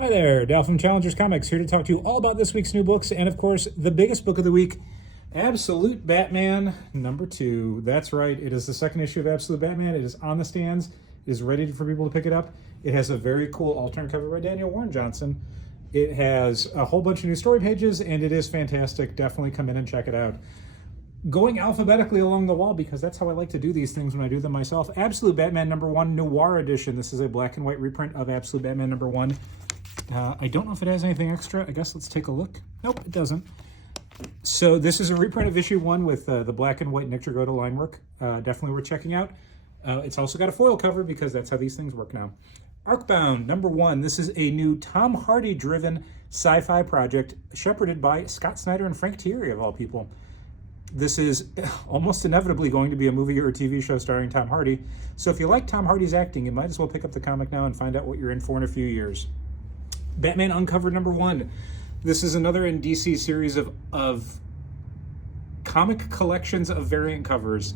Hi there, Dal from Challengers Comics here to talk to you all about this week's new books and, of course, the biggest book of the week, Absolute Batman #2. That's right, it is the second issue of Absolute Batman. It is on the stands, it is ready for people to pick it up. It has a very cool alternate cover by Daniel Warren Johnson. It has a whole bunch of new story pages, and it is fantastic. Definitely come in and check it out. Going alphabetically along the wall, because that's how I like to do these things when I do them myself. Absolute Batman #1 Noir Edition. This is a black and white reprint of Absolute Batman #1. I don't know if it has anything extra. I guess let's take a look. Nope, it doesn't. So this is a reprint of issue 1 with the black and white Nick Dragotta line work. Definitely worth checking out. It's also got a foil cover because that's how these things work now. Arcbound #1. This is a new Tom Hardy-driven sci-fi project shepherded by Scott Snyder and Frank Thierry, of all people. This is almost inevitably going to be a movie or a TV show starring Tom Hardy. So if you like Tom Hardy's acting, you might as well pick up the comic now and find out what you're in for in a few years. Batman Uncovered #1. This is another in DC series of comic collections of variant covers.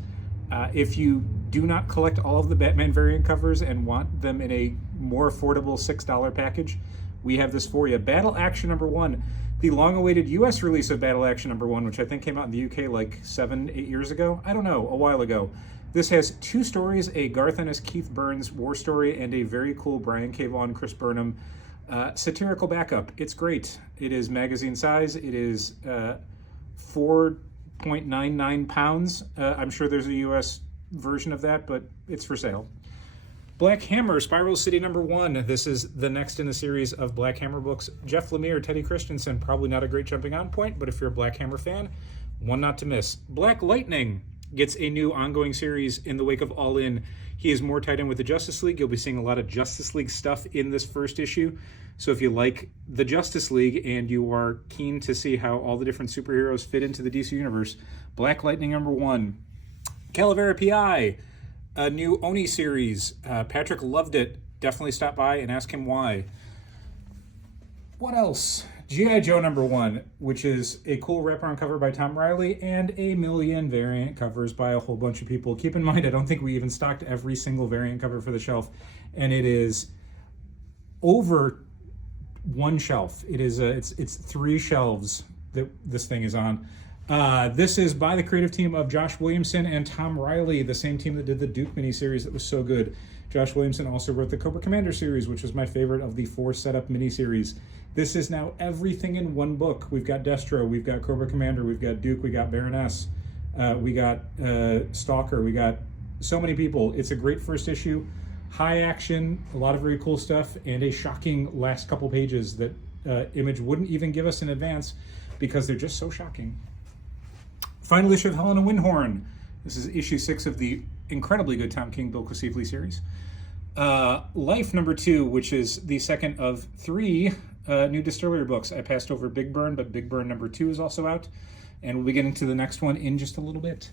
If you do not collect all of the Batman variant covers and want them in a more affordable $6 package, we have this for you. Battle Action #1. The long-awaited U.S. release of Battle Action #1, which I think came out in the UK like 7-8 years ago. I don't know, a while ago. This has 2 stories, a Garth Ennis, Keith Burns war story, and a very cool Brian K. Vaughan, Chris Burnham satirical backup. It's great. It is magazine size. It is 4.99 pounds. I'm sure there's a US version of that, but it's for sale. Black Hammer, Spiral City #1. This is the next in the series of Black Hammer books. Jeff Lemire, Teddy Christensen, probably not a great jumping on point, but if you're a Black Hammer fan, one not to miss. Black Lightning gets a new ongoing series in the wake of All In. He is more tied in with the Justice League. You'll be seeing a lot of Justice League stuff in this first issue. So if you like the Justice League and you are keen to see how all the different superheroes fit into the DC universe, Black Lightning #1. Calavera PI, a new Oni series. Patrick loved it. Definitely stop by and ask him why. What else? G.I. Joe #1, which is a cool wraparound cover by Tom Riley and a million variant covers by a whole bunch of people. Keep in mind, I don't think we even stocked every single variant cover for the shelf, and it is over one shelf. It is it's 3 shelves that this thing is on. This is by the creative team of Josh Williamson and Tom Riley, the same team that did the Duke miniseries that was so good. Josh Williamson also wrote the Cobra Commander series, which was my favorite of the 4 setup miniseries. This is now everything in one book. We've got Destro, we've got Cobra Commander, we've got Duke, we got Baroness, we got Stalker, we got so many people. It's a great first issue. High action, a lot of very cool stuff, and a shocking last couple pages that Image wouldn't even give us in advance because they're just so shocking. Final issue of Helena Windhorn. This is issue 6 of the incredibly good Tom King, Bill Kosifley series. Life #2, which is the second of 3 new Distillery books. I passed over Big Burn, but Big Burn #2 is also out, and we'll be getting to the next one in just a little bit.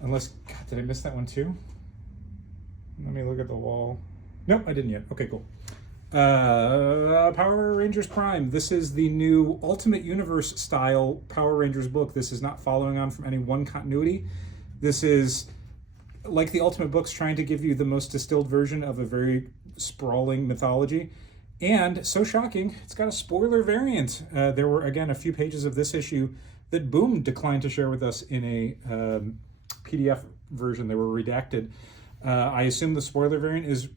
Unless, God, did I miss that one too? Let me look at the wall. Nope, I didn't yet. Okay, cool. Power Rangers Prime. This is the new Ultimate Universe style Power Rangers book. This is not following on from any one continuity. This is, like the Ultimate books, trying to give you the most distilled version of a very sprawling mythology. And, so shocking, it's got a spoiler variant. There were, again, a few pages of this issue that Boom declined to share with us in a PDF version. They were redacted. I assume the spoiler variant is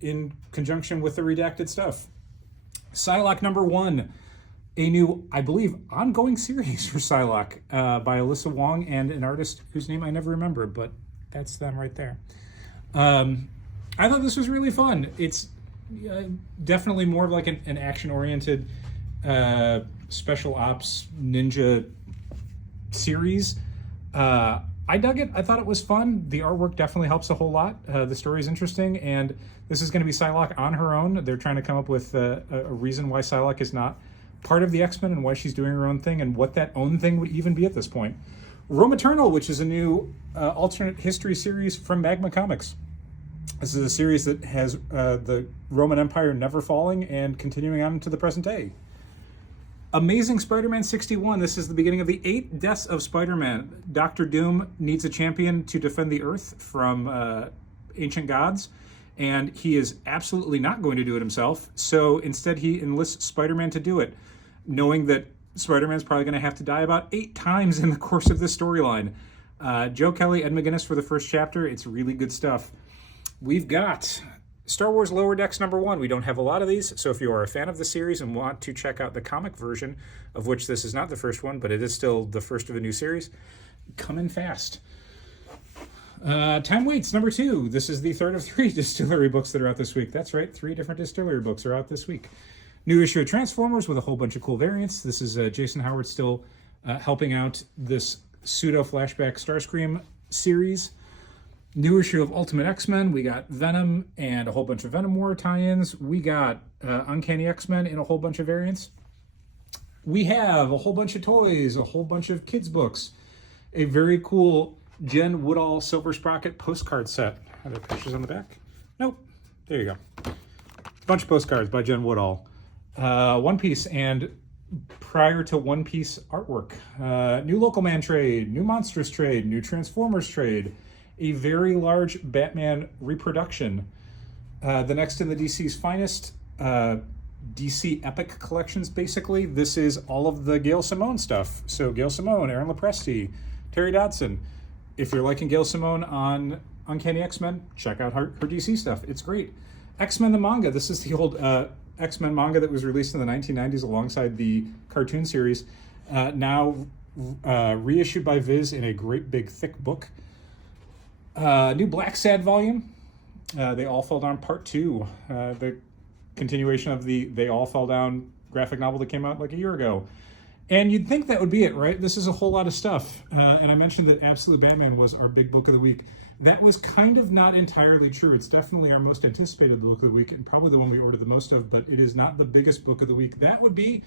in conjunction with the redacted stuff. Psylocke #1, a new, I believe, ongoing series for Psylocke by Alyssa Wong and an artist whose name I never remember, but that's them right there. I thought this was really fun. It's definitely more of like an action-oriented special ops ninja series. I dug it. I thought it was fun. The artwork definitely helps a whole lot. The story is interesting, and this is going to be Psylocke on her own. They're trying to come up with a reason why Psylocke is not part of the X-Men and why she's doing her own thing and what that own thing would even be at this point. Rome Eternal, which is a new alternate history series from Magma Comics. This is a series that has the Roman Empire never falling and continuing on to the present day. Amazing Spider-Man 61. This is the beginning of the 8 deaths of Spider-Man. Dr. Doom needs a champion to defend the Earth from ancient gods, and he is absolutely not going to do it himself. So instead, he enlists Spider-Man to do it, knowing that Spider-Man's probably going to have to die about 8 times in the course of this storyline. Joe Kelly, Ed McGuinness for the first chapter. It's really good stuff. We've got Star Wars Lower Decks #1. We don't have a lot of these, so if you are a fan of the series and want to check out the comic version, of which this is not the first one, but it is still the first of a new series, come in fast. Time Waits #2. This is the third of 3 distillery books that are out this week. That's right, 3 different distillery books are out this week. New issue of Transformers with a whole bunch of cool variants. This is Jason Howard still helping out this pseudo-flashback Starscream series. New issue of Ultimate X-Men. We got Venom and a whole bunch of Venom War tie-ins. We got Uncanny X-Men in a whole bunch of variants. We have a whole bunch of toys, a whole bunch of kids' books, a very cool Jen Woodall Silver Sprocket postcard set. Are there pictures on the back? Nope. There you go. Bunch of postcards by Jen Woodall. One Piece and prior to One Piece artwork. New Local Man trade, new Monstrous trade, new Transformers trade, a very large Batman reproduction. The next in the DC's finest, DC Epic collections, basically. This is all of the Gail Simone stuff. So Gail Simone, Aaron Lopresti, Terry Dodson. If you're liking Gail Simone on Uncanny X-Men, check out her DC stuff. It's great. X-Men the manga. This is the old X-Men manga that was released in the 1990s alongside the cartoon series. Now reissued by Viz in a great big thick book. New Black Sad volume. They All Fall Down Part 2. The continuation of the They All Fall Down graphic novel that came out like a year ago. And you'd think that would be it, right? This is a whole lot of stuff. And I mentioned that Absolute Batman was our big book of the week. That was kind of not entirely true. It's definitely our most anticipated book of the week and probably the one we ordered the most of, but it is not the biggest book of the week. That would be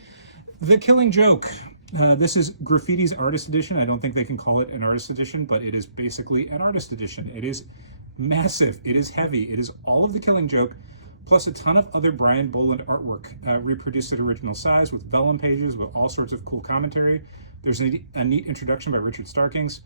The Killing Joke. This is Graffiti's Artist Edition. I don't think they can call it an Artist Edition, but it is basically an Artist Edition. It is massive. It is heavy. It is all of The Killing Joke, plus a ton of other Brian Boland artwork, reproduced at original size with vellum pages with all sorts of cool commentary. There's a neat introduction by Richard Starkings.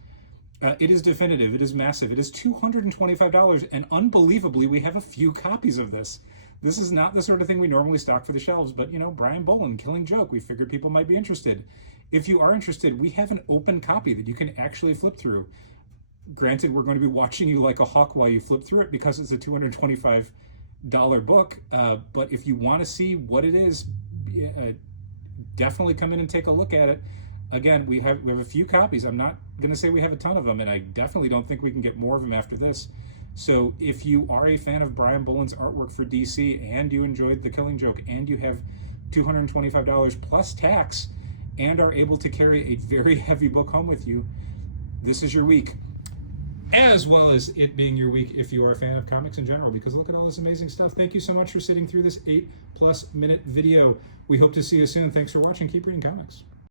It is definitive. It is massive. It is $225, and unbelievably, we have a few copies of this. This is not the sort of thing we normally stock for the shelves, but, you know, Brian Boland, Killing Joke, we figured people might be interested. If you are interested, we have an open copy that you can actually flip through. Granted, we're going to be watching you like a hawk while you flip through it because it's a $225 book, but if you want to see what it is, definitely come in and take a look at it. Again, we have a few copies. I'm not going to say we have a ton of them, and I definitely don't think we can get more of them after this. So if you are a fan of Brian Boland's artwork for DC and you enjoyed The Killing Joke and you have $225 plus tax and are able to carry a very heavy book home with you, this is your week. As well as it being your week if you are a fan of comics in general, because look at all this amazing stuff. Thank you so much for sitting through this 8+ minute video. We hope to see you soon. Thanks for watching. Keep reading comics.